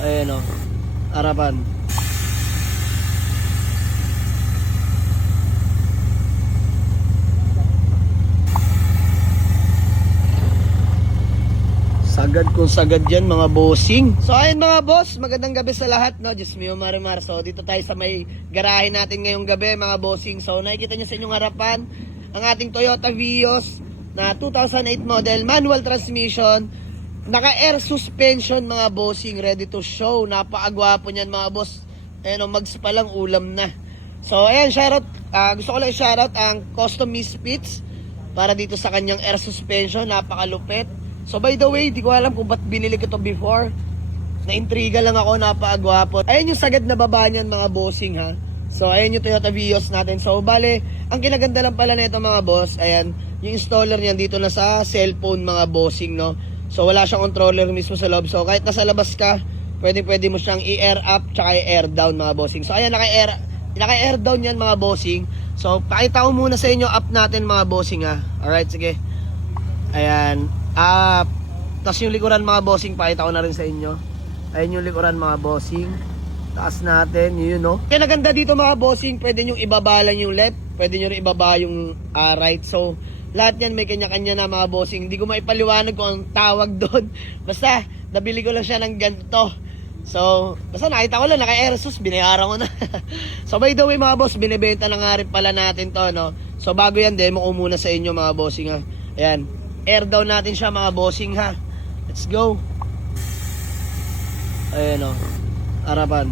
Ayan o, harapan. Sagad kung sagad yan mga bossing. So ayun mga boss, magandang gabi sa lahat, no? Diyos mio marimar. So dito tayo sa may garahe natin ngayong gabi mga bossing. So nakikita nyo sa inyong harapan ang ating Toyota Vios na 2008 model, manual transmission, naka air suspension mga bossing, ready to show. Napakagwapo niyan mga boss. Ayun, mags pa lang ulam na. So ayan, shoutout, gusto ko lang shoutout ang Custom Misfits para dito sa kanyang air suspension, napakalupit. So by the way, di ko alam kung ba't binili ko to before. Na-intriga lang ako, napakagwapo. Ayan yung sagad na baba niyan mga bossing ha. So ayan yung Toyota Vios natin. So bale, ang kinaganda lang pala nito mga boss, ayan, yung installer niyan dito na sa cellphone mga bossing, no. So wala siyang controller mismo sa loob. So kahit nasa labas ka, pwede mo siyang i-air up tsaka i-air down mga bossing. So ayan, naka-air down yan mga bossing. So pakita ko muna sa inyo up natin mga bossing ha. Alright, sige. Ayan. Tapos yung likuran mga bossing, pakita ko na rin sa inyo. Ayan yung likuran mga bossing. Taas natin, yun no. Kaya naganda dito mga bossing, pwede nyo ibaba lang yung left, pwede nyo rin ibaba yung right. So lahat yan may kanya-kanya na mga bossing. Hindi ko maipaliwanag kung ang tawag doon. Basta nabili ko lang siya ng ganito. So basta nakita ko lang naka Airsus, binayaran ko na. So by the way mga boss, binibenta na nga rin pala natin to, no. So bago yan, demo ko muna sa inyo mga bossing ha. Ayan, air down natin siya mga bossing ha. Let's go. Ayan o, harapan.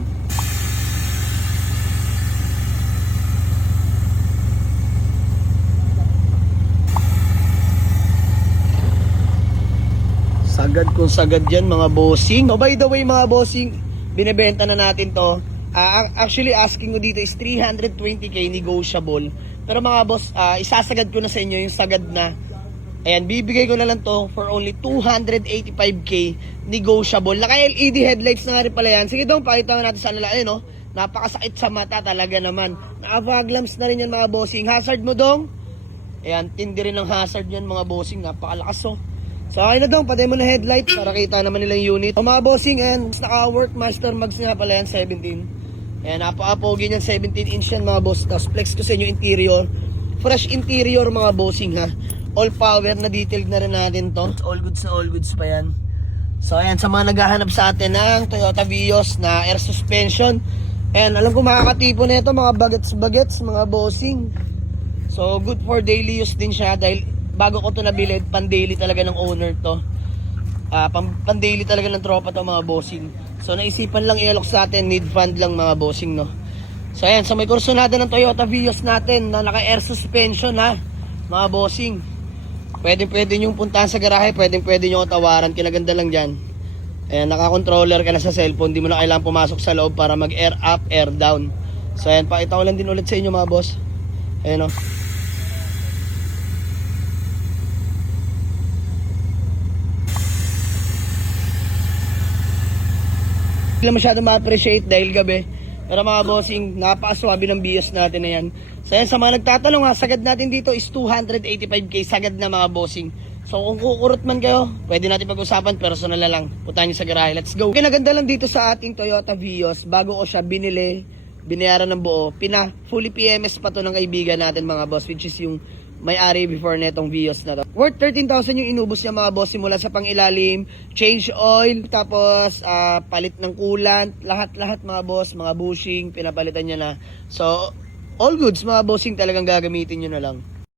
Sagad kung sagad yan mga bossing. So by the way mga bossing, binibenta na natin to. Actually asking ko dito is 320k negotiable. Pero mga boss, isasagad ko na sa inyo yung sagad na. Ayan, bibigay ko na lang to for only 285k negotiable. Naka LED headlights na nga rin pala yan. Sige dong, pakita natin sa nila. Ayun, no? Napakasakit sa mata talaga naman. Naka fog lamps na rin yan mga bossing. Hazard mo dong. Ayan, tindi rin ng hazard yan mga bossing. Napakalakas oh. So okay na dong, patay mo na headlight para kita naman nilang unit. So mga bossing, and naka Workmaster mags nga pala yan, 17. Ayan, napaka-pogi yan, 17-inch yan mga boss. Tapos flex ko sa inyo interior. Fresh interior mga bossing ha. All power na detailed na rin natin to. All goods na all goods pa yan. So ayan, sa mga naghahanap sa atin ng Toyota Vios na air suspension, and alam ko makakatipo na ito, mga bagets mga bossing. So good for daily use din siya dahil bago ko to nabili, pan daily talaga ng owner to. Pan daily talaga ng tropa to mga bossing. So naisipan lang i-alok sa atin, need fund lang mga bossing, no. So ayan, sa may kursunada ng Toyota Vios natin na naka air suspension ha mga bossing, pwede nyo puntahan sa garahe, pwede nyo tawaran, kinaganda lang dyan. Ayan, naka-controller ka na sa cellphone, di mo na kailangan pumasok sa loob para mag-air up, air down. So ayan, pakita ko lang din ulit sa inyo mga boss. Ayan o. Hindi lang masyado ma-appreciate dahil gabi. Pero mga bossing, napakaswabe ng Vios natin na yan. So yan, sa mga nagtatanong ha, sagad natin dito is 285k sagad na mga bossing. So kung kukurot man kayo, pwede natin pag-usapan, personal na lang. Puntahan nyo sa garahe, let's go. Kinaganda lang dito sa ating Toyota Vios, bago ko siya binili, binayaran ng buo, fully PMS pa to ng kaibigan natin mga boss, which is yung may-ari before netong Vios na to. Worth 13,000 yung inubos niya mga boss, simula sa pangilalim, change oil, tapos palit ng coolant, lahat mga boss, mga bushing, pinapalitan niya na. So all goods mga bossing, talagang gagamitin nyo na lang.